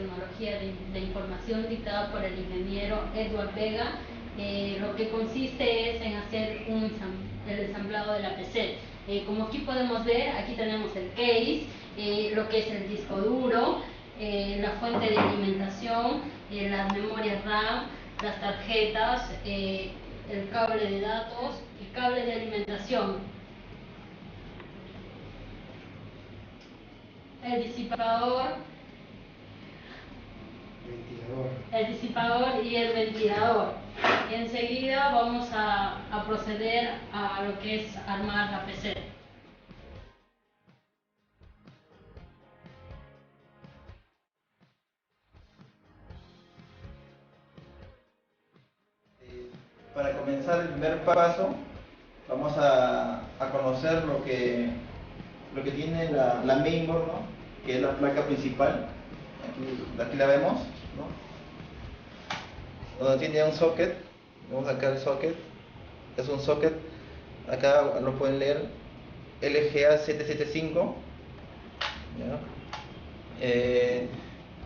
Tecnología de Información dictada por el ingeniero Edward Vega, lo que consiste es en hacer el ensamblado de la PC. Como aquí podemos ver, aquí tenemos el case, lo que es el disco duro, la fuente de alimentación, las memorias RAM, las tarjetas, el cable de datos, el cable de alimentación, el disipador y el ventilador. Y enseguida vamos a proceder a lo que es armar la PC. Para comenzar el primer paso, vamos a conocer lo que tiene la mainboard, ¿no? Que es la placa principal. Aquí la vemos, ¿no? Donde tiene un socket. Vamos a sacar el socket. Es un socket, acá lo pueden leer, LGA 775. ¿Ya?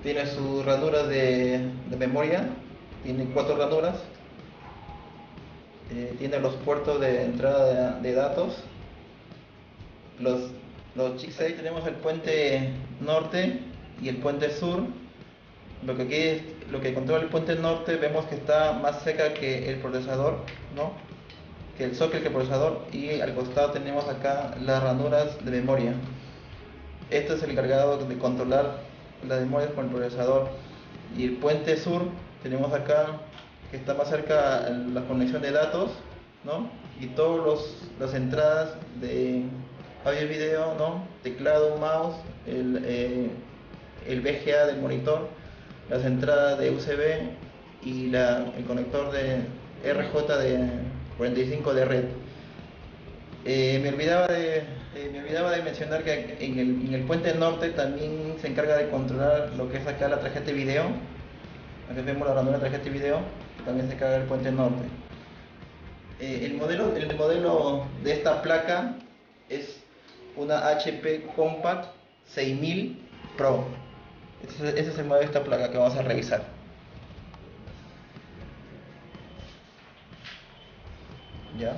Tiene sus ranuras de memoria, tiene 4 ranuras. Tiene los puertos de entrada de datos. Los chicos, ahí tenemos el puente norte y el puente sur. Lo que controla el puente norte, vemos que está más cerca que el procesador, ¿no? Que el socket, que el procesador, y al costado tenemos acá las ranuras de memoria. Esto es el encargado de controlar las memorias con el procesador. Y el puente sur tenemos acá, que está más cerca la conexión de datos, ¿no? Y todas las entradas de audio y video, ¿no? Teclado, mouse, el VGA del monitor, las entradas de USB y el conector de RJ de 45 de red. Me olvidaba de mencionar que en el puente norte también se encarga de controlar lo que es acá la tarjeta de video. Aquí vemos la ranura de tarjeta de video, que también se encarga del puente norte. El modelo de esta placa es una HP Compact 6000 Pro. Ese es el modelo de esta placa que vamos a revisar. ¿Ya?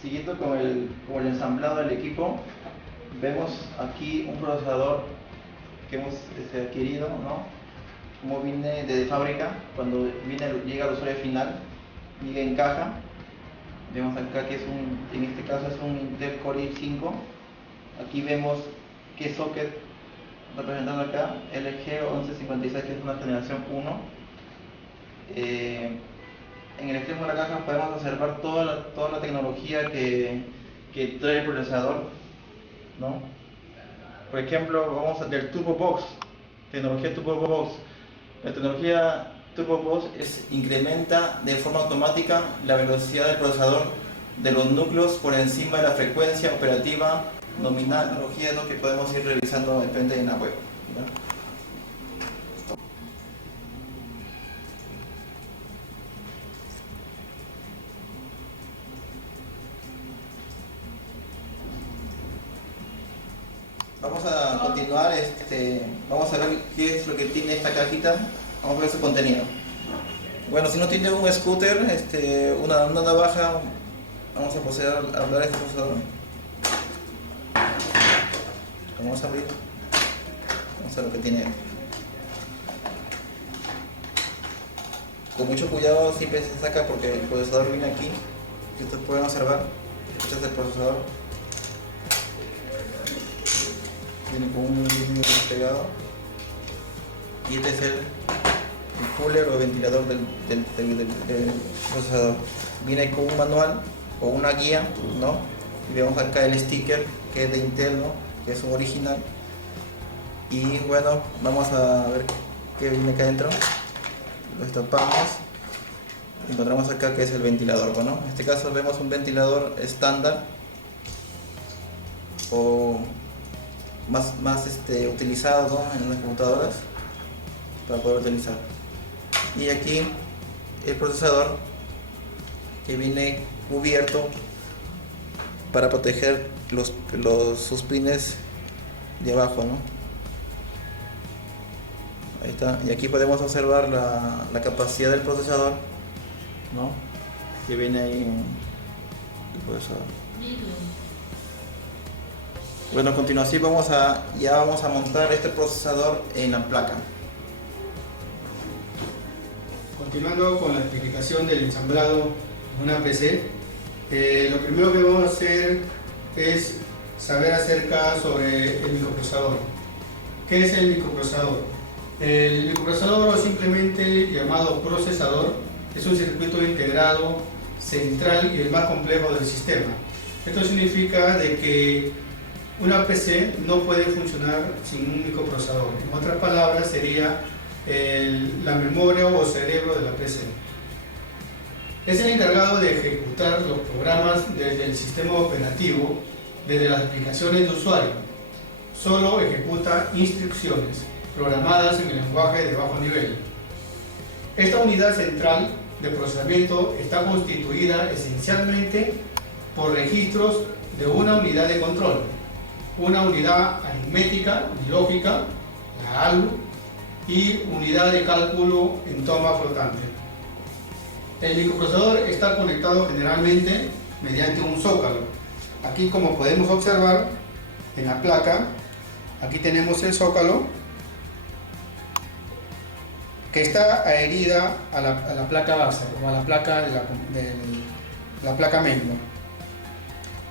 Siguiendo con el ensamblado del equipo, vemos aquí un procesador que hemos adquirido, ¿no? Como viene de fábrica, cuando llega al usuario final, viene en caja. Vemos acá que en este caso es un Intel Core i5. Aquí vemos qué socket representando acá, LG1156, que es una generación 1. En el extremo de la caja podemos observar toda la tecnología que trae el procesador, ¿no? Por ejemplo, vamos del Turbo Box, tecnología Turbo Box. La tecnología Turbo Box incrementa de forma automática la velocidad del procesador de los núcleos por encima de la frecuencia operativa nominal. Tecnología es lo que podemos ir revisando, depende de la web, ¿no? Vamos a continuar, vamos a ver qué es lo que tiene esta cajita, vamos a ver su contenido. Bueno, si no tiene un scooter, una navaja, vamos a proceder a hablar de este procesador. Vamos a abrir, vamos a ver lo que tiene. Con mucho cuidado siempre se saca porque el procesador viene aquí, si ustedes pueden observar, este es el procesador. Viene con un vidrio pegado y este es el cooler o ventilador del procesador. Viene con un manual o una guía, ¿no? Y vemos acá el sticker que es de Intel, ¿no? Que es un original. Y bueno, vamos a ver qué viene acá adentro. Lo destapamos. Encontramos acá que es el ventilador. Bueno, en este caso vemos un ventilador estándar o más utilizado, ¿no?, en las computadoras para poder utilizar. Y aquí el procesador, que viene cubierto para proteger sus pines de abajo, ¿no? Ahí está. Y aquí podemos observar la capacidad del procesador, ¿no?, que viene ahí en el procesador. Bueno, a continuación ya vamos a montar este procesador en la placa. Continuando con la explicación del ensamblado de una PC, lo primero que vamos a hacer es saber acerca sobre el microprocesador. ¿Qué es el microprocesador? El microprocesador, o simplemente llamado procesador, es un circuito integrado, central y el más complejo del sistema. Esto significa de que una PC no puede funcionar sin un microprocesador. En otras palabras, sería la memoria o cerebro de la PC. Es el encargado de ejecutar los programas desde el sistema operativo, desde las aplicaciones de usuario. Solo ejecuta instrucciones programadas en el lenguaje de bajo nivel. Esta unidad central de procesamiento está constituida esencialmente por registros de una unidad de control, una unidad aritmética y lógica, la ALU, y unidad de cálculo en toma flotante. El microprocesador está conectado generalmente mediante un zócalo. Aquí, como podemos observar en la placa, aquí tenemos el zócalo que está adherida a la placa base o a la placa de la placa membre.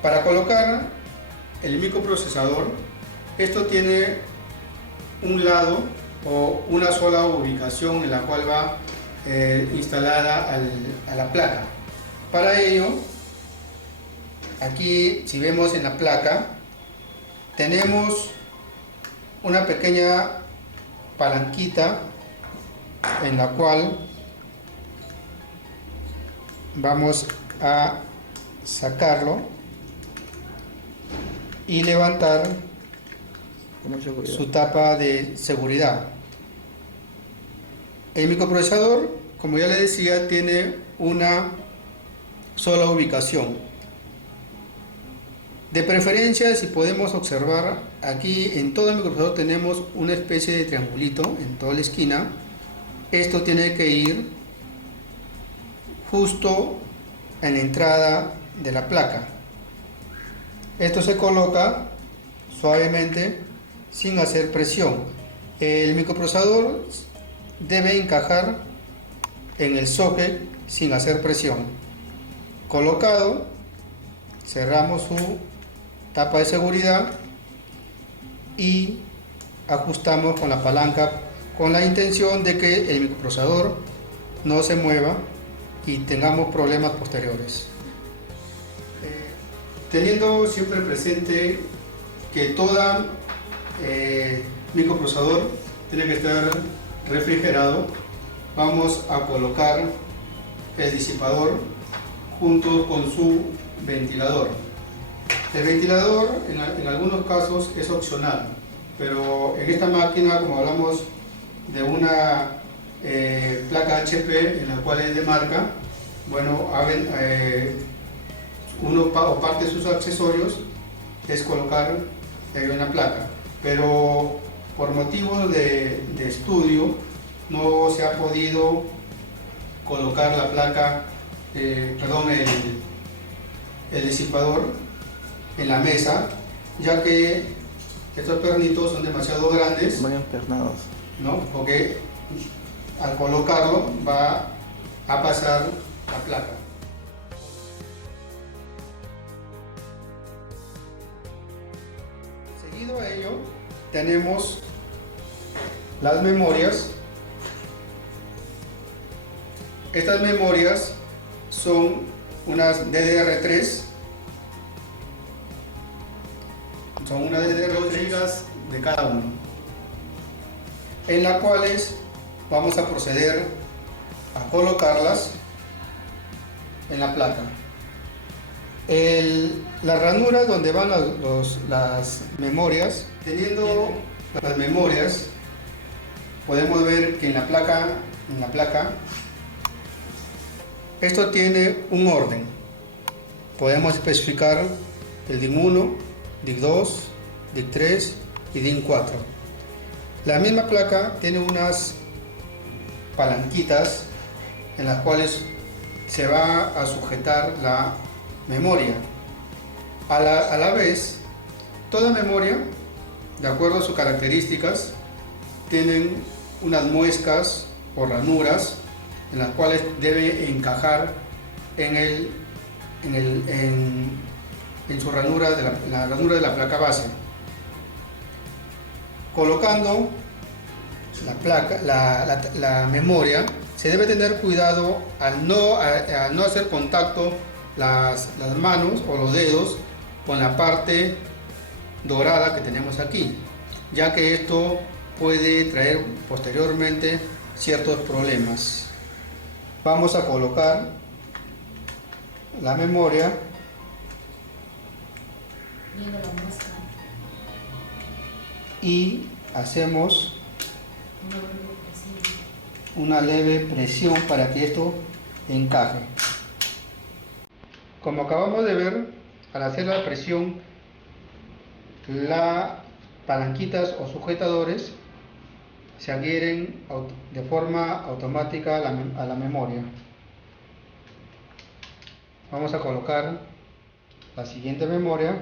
Para colocar el microprocesador, esto tiene un lado o una sola ubicación en la cual va instalada a la placa. Para ello, aquí, si vemos en la placa, tenemos una pequeña palanquita en la cual vamos a sacarlo y levantar su tapa de seguridad. El microprocesador, como ya le decía, tiene una sola ubicación. De preferencia, si podemos observar, aquí en todo el microprocesador tenemos una especie de triangulito en toda la esquina. Esto tiene que ir justo en la entrada de la placa. Esto se coloca suavemente sin hacer presión. El microprocesador debe encajar en el socket sin hacer presión. Colocado, cerramos su tapa de seguridad y ajustamos con la palanca con la intención de que el microprocesador no se mueva y tengamos problemas posteriores. Teniendo siempre presente que todo microprocesador tiene que estar refrigerado, vamos a colocar el disipador junto con su ventilador. El ventilador en algunos casos es opcional, pero en esta máquina, como hablamos de una placa HP en la cual es de marca, bueno, uno o parte de sus accesorios es colocar una placa, pero por motivos de estudio no se ha podido colocar la placa, el disipador en la mesa, ya que estos pernitos son demasiado grandes, muy empernados, ¿no? Porque al colocarlo va a pasar la placa. Seguido a ello, tenemos las memorias. Estas memorias son unas DDR3, son unas DDR2 GB de cada uno. en las cuales vamos a proceder a colocarlas en la placa. La ranura donde van las memorias, teniendo las memorias, podemos ver que en la placa esto tiene un orden. Podemos especificar el DIN 1, DIN 2, DIN 3 y DIN 4. La misma placa tiene unas palanquitas en las cuales se va a sujetar la memoria. A la vez, toda memoria, de acuerdo a sus características, tienen unas muescas o ranuras en las cuales debe encajar en su ranura la ranura de la placa base. Colocando la memoria, se debe tener cuidado al no hacer contacto las manos o los dedos con la parte dorada que tenemos aquí, ya que esto puede traer posteriormente ciertos problemas. Vamos a colocar la memoria y hacemos una leve presión para que esto encaje. Como acabamos de ver, al hacer la presión, las palanquitas o sujetadores se adhieren de forma automática a la memoria. Vamos a colocar la siguiente memoria.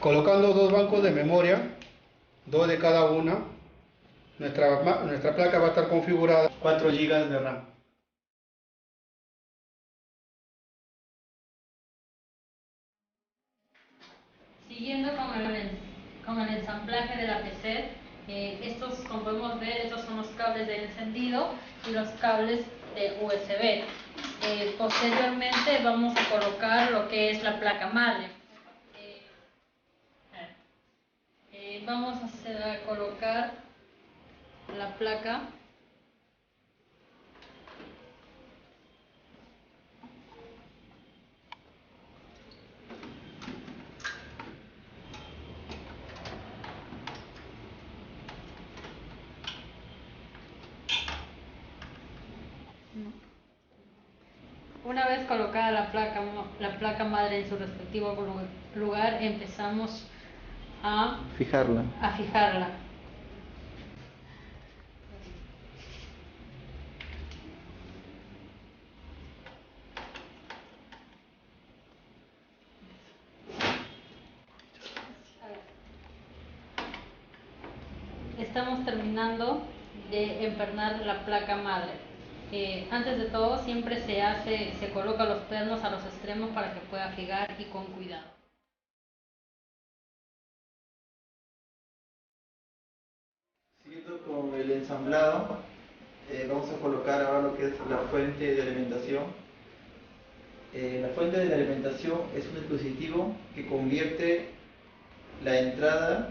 Colocando dos bancos de memoria, dos de cada una, nuestra placa va a estar configurada 4 GB de RAM. Siguiendo con el ensamblaje de la PC, estos, como podemos ver, estos son los cables de encendido y los cables de USB. Posteriormente vamos a colocar lo que es la placa madre. Vamos a colocar la placa . Una vez colocada la placa madre en su respectivo lugar, empezamos a fijarla. Estamos terminando de empernar la placa madre. Antes de todo, siempre se coloca los pernos a los extremos para que pueda fijar y con cuidado. Siguiendo con el ensamblado, vamos a colocar ahora lo que es la fuente de alimentación. La fuente de alimentación es un dispositivo que convierte la entrada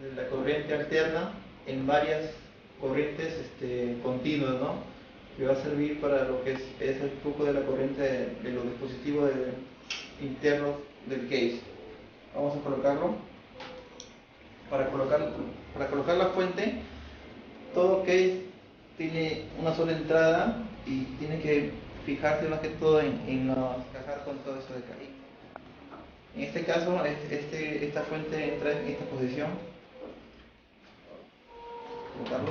de la corriente alterna en varias corrientes continuas, ¿no? Que va a servir para lo que es el flujo de la corriente de los dispositivos internos del case. Vamos a colocarlo. Para colocar la fuente, todo case tiene una sola entrada y tiene que fijarse más que todo en encajar con todo eso de acá. En este caso, esta fuente entra en esta posición. Colocarlo.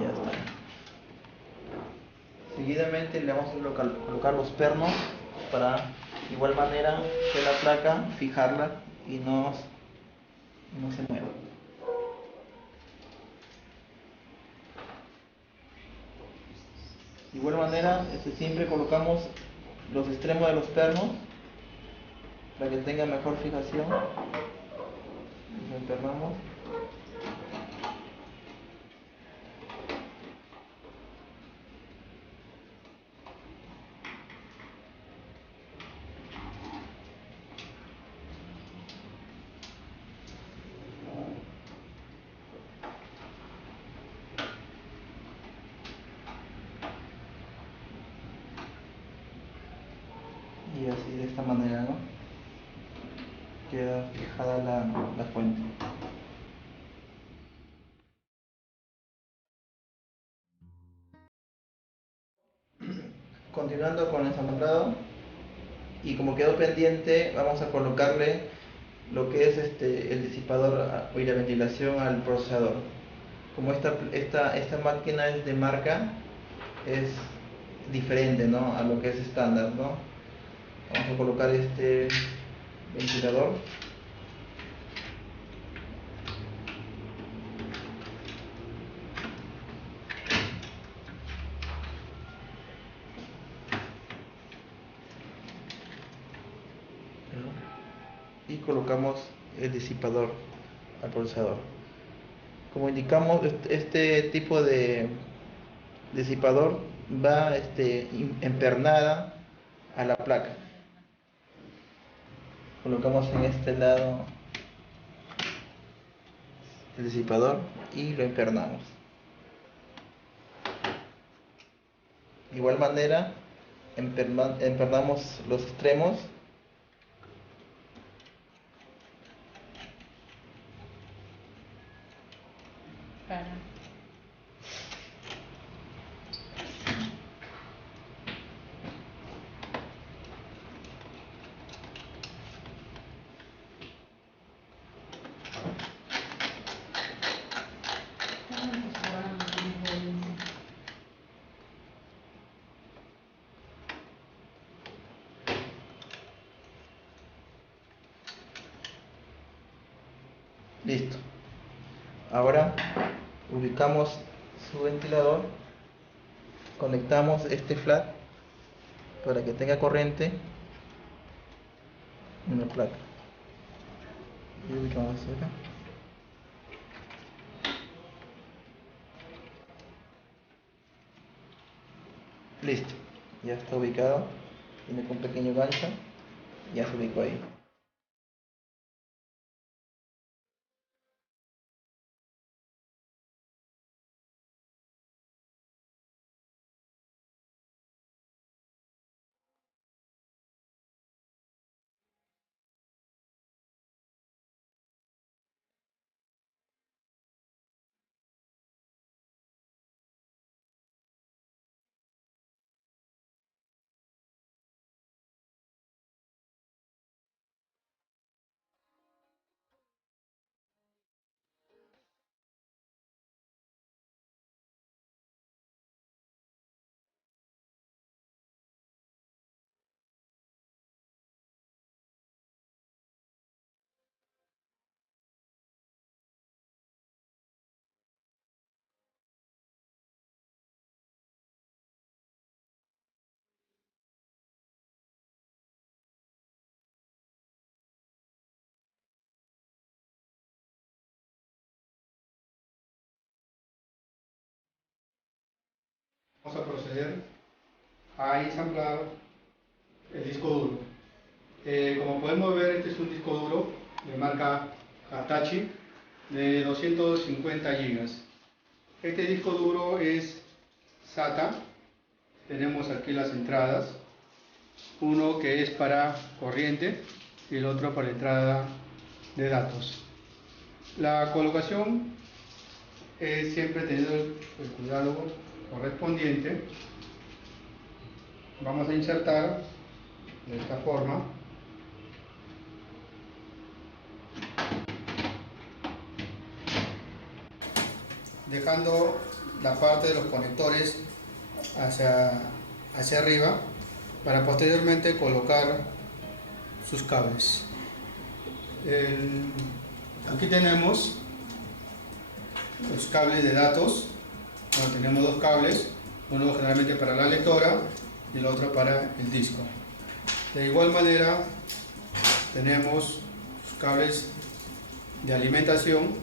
Ya está. Seguidamente le vamos a colocar los pernos para, de igual manera que la placa, fijarla y no se mueva. De igual manera, siempre colocamos los extremos de los pernos para que tenga mejor fijación. Lo empernamos. la fuente. Continuando con el ensamblado, y como quedó pendiente, vamos a colocarle lo que es el disipador y la ventilación al procesador. Como esta máquina es de marca, es diferente, ¿no?, a lo que es estándar, ¿no? Vamos a colocar este ventilador. Y colocamos el disipador al procesador. Como indicamos, este tipo de disipador va empernada a la placa. Colocamos en este lado el disipador y lo empernamos. De igual manera, empernamos los extremos . Listo. Ahora ubicamos su ventilador, conectamos este flat para que tenga corriente en la placa. Y ubicamos acá. Listo, ya está ubicado. Tiene un pequeño gancho, ya se ubicó ahí. Vamos a proceder a ensamblar el disco duro. Como podemos ver, este es un disco duro de marca Hitachi de 250 GB. Este disco duro es SATA. Tenemos aquí las entradas, uno que es para corriente y el otro para entrada de datos. La colocación es siempre teniendo el cuidado correspondiente. Vamos a insertar de esta forma. Dejando la parte de los conectores hacia arriba para posteriormente colocar sus cables. Aquí tenemos los cables de datos. Bueno, tenemos dos cables, uno generalmente para la lectora y el otro para el disco. De igual manera tenemos los cables de alimentación.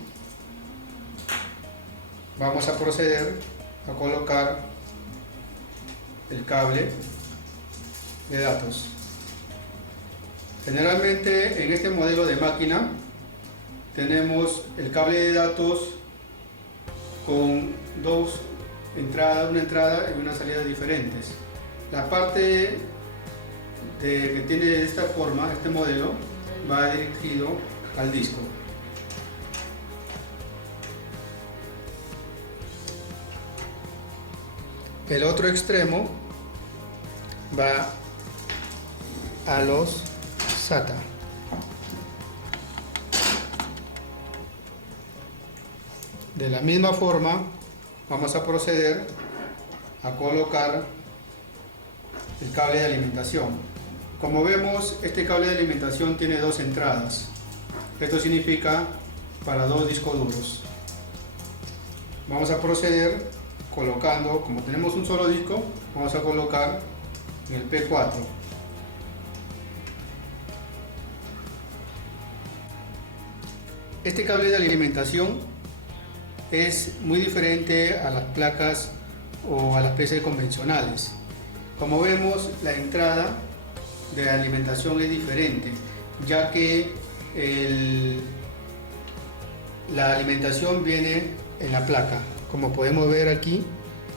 Vamos a proceder a colocar el cable de datos. Generalmente en este modelo de máquina tenemos el cable de datos con dos entradas, una entrada y una salida diferentes. La parte que tiene de esta forma, este modelo, va dirigido al disco. El otro extremo va a los SATA. De la misma forma vamos a proceder a colocar el cable de alimentación. Como vemos, este cable de alimentación tiene dos entradas. Esto significa para dos discos duros. Vamos a proceder colocando, como tenemos un solo disco, vamos a colocar en el P4. Este cable de alimentación es muy diferente a las placas o a las PC convencionales. Como vemos, la entrada de la alimentación es diferente, ya que la alimentación viene en la placa. Como podemos ver aquí,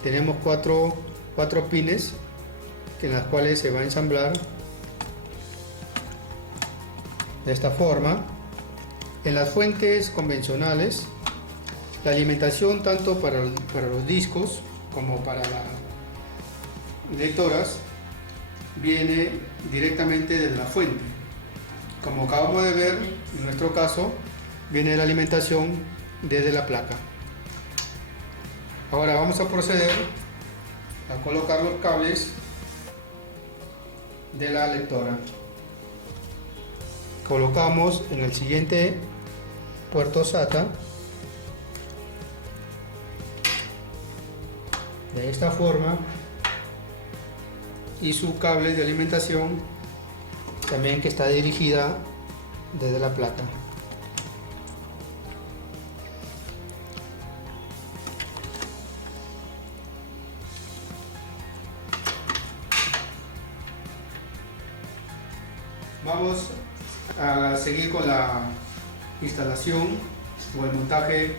tenemos cuatro pines en las cuales se va a ensamblar de esta forma. En las fuentes convencionales, la alimentación tanto para los discos como para las lectoras viene directamente desde la fuente. Como acabamos de ver, en nuestro caso, viene la alimentación desde la placa. Ahora vamos a proceder a colocar los cables de la lectora. Colocamos en el siguiente puerto SATA de esta forma, y su cable de alimentación también, que está dirigida desde la placa. Vamos a seguir con la instalación o el montaje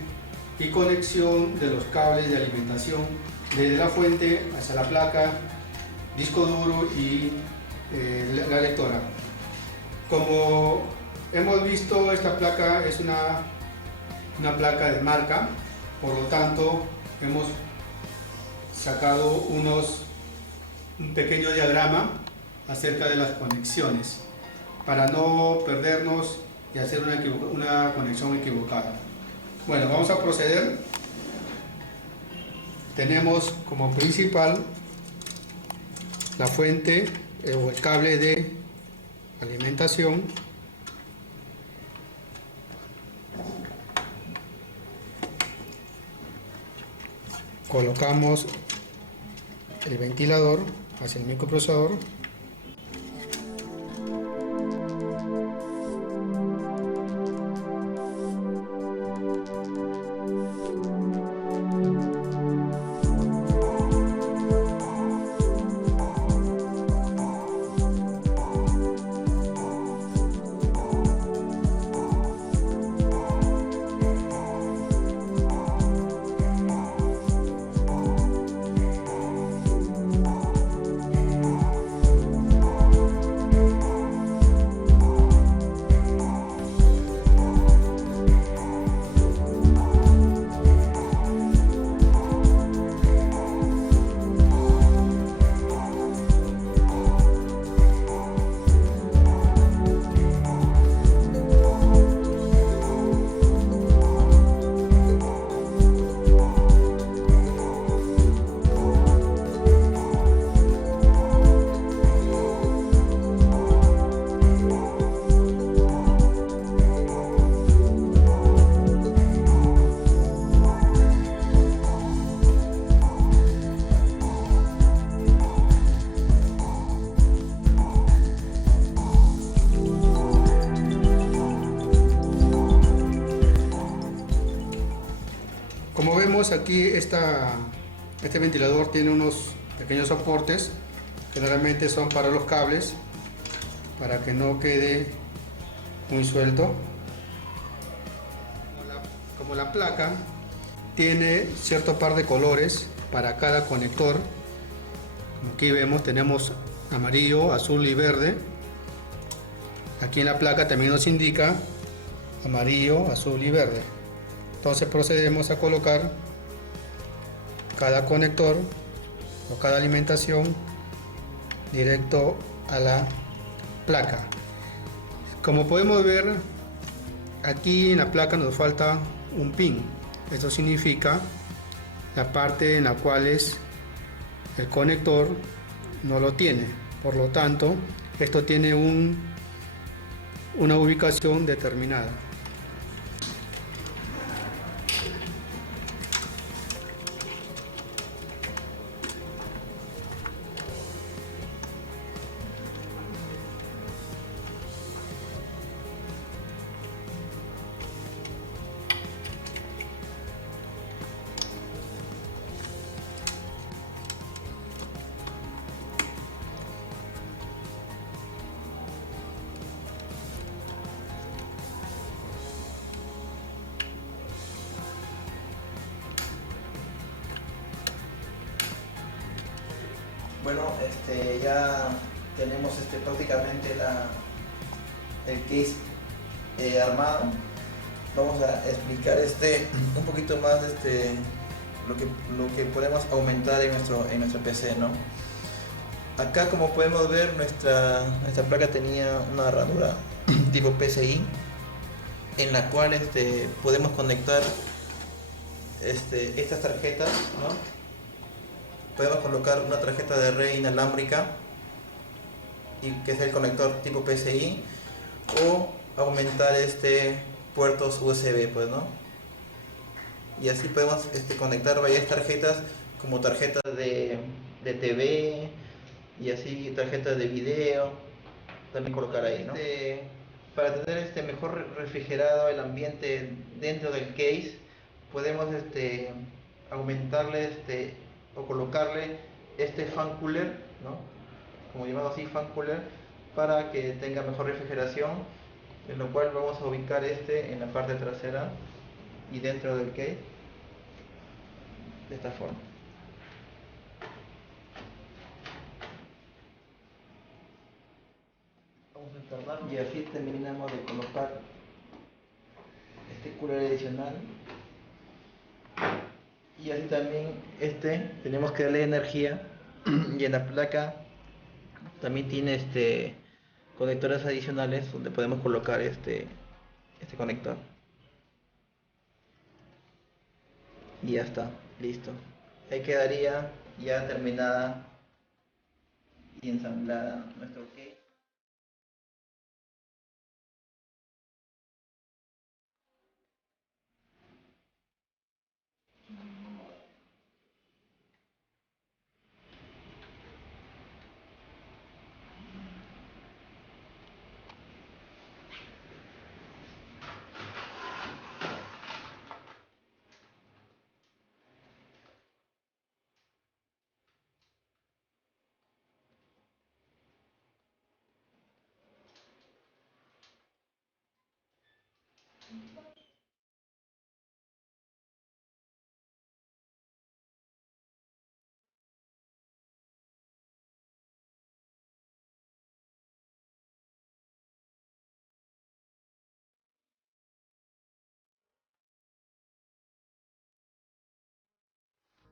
y conexión de los cables de alimentación desde la fuente hacia la placa, disco duro y la lectora. Como hemos visto, esta placa es una placa de marca, por lo tanto hemos sacado un pequeño diagrama acerca de las conexiones para no perdernos y hacer una conexión equivocada. Bueno, vamos a proceder. Tenemos como principal la fuente o el cable de alimentación. Colocamos el ventilador hacia el microprocesador. Como vemos aquí, este ventilador tiene unos pequeños soportes, generalmente son para los cables, para que no quede muy suelto. Como la placa tiene cierto par de colores para cada conector, como aquí vemos, tenemos amarillo, azul y verde. Aquí en la placa también nos indica amarillo, azul y verde. Entonces procedemos a colocar cada conector o cada alimentación directo a la placa. Como podemos ver, aquí en la placa nos falta un pin. Esto significa la parte en la cual el conector no lo tiene. Por lo tanto, esto tiene una ubicación determinada. Bueno, ya tenemos prácticamente el case armado. Vamos a explicar un poquito más lo que podemos aumentar en nuestro PC, ¿no? Acá, como podemos ver, nuestra placa tenía una ranura tipo PCI, en la cual podemos conectar estas tarjetas, ¿no? Podemos colocar una tarjeta de red inalámbrica, y que es el conector tipo PCI, o aumentar puertos USB, pues, ¿no? Y así podemos conectar varias tarjetas, como tarjetas de TV, y así tarjetas de video, también colocar ahí, ¿no? Para tener mejor refrigerado el ambiente dentro del case, podemos aumentarle o colocarle fan cooler, ¿no? Como llamado así, fan cooler, para que tenga mejor refrigeración, en lo cual vamos a ubicar en la parte trasera y dentro del case, de esta forma. Vamos a instalarlo y así terminamos de colocar cooler adicional. Y así también tenemos que darle energía, y en la placa también tiene conectores adicionales donde podemos colocar este conector. Y ya está, listo. Ahí quedaría ya terminada y ensamblada nuestro case.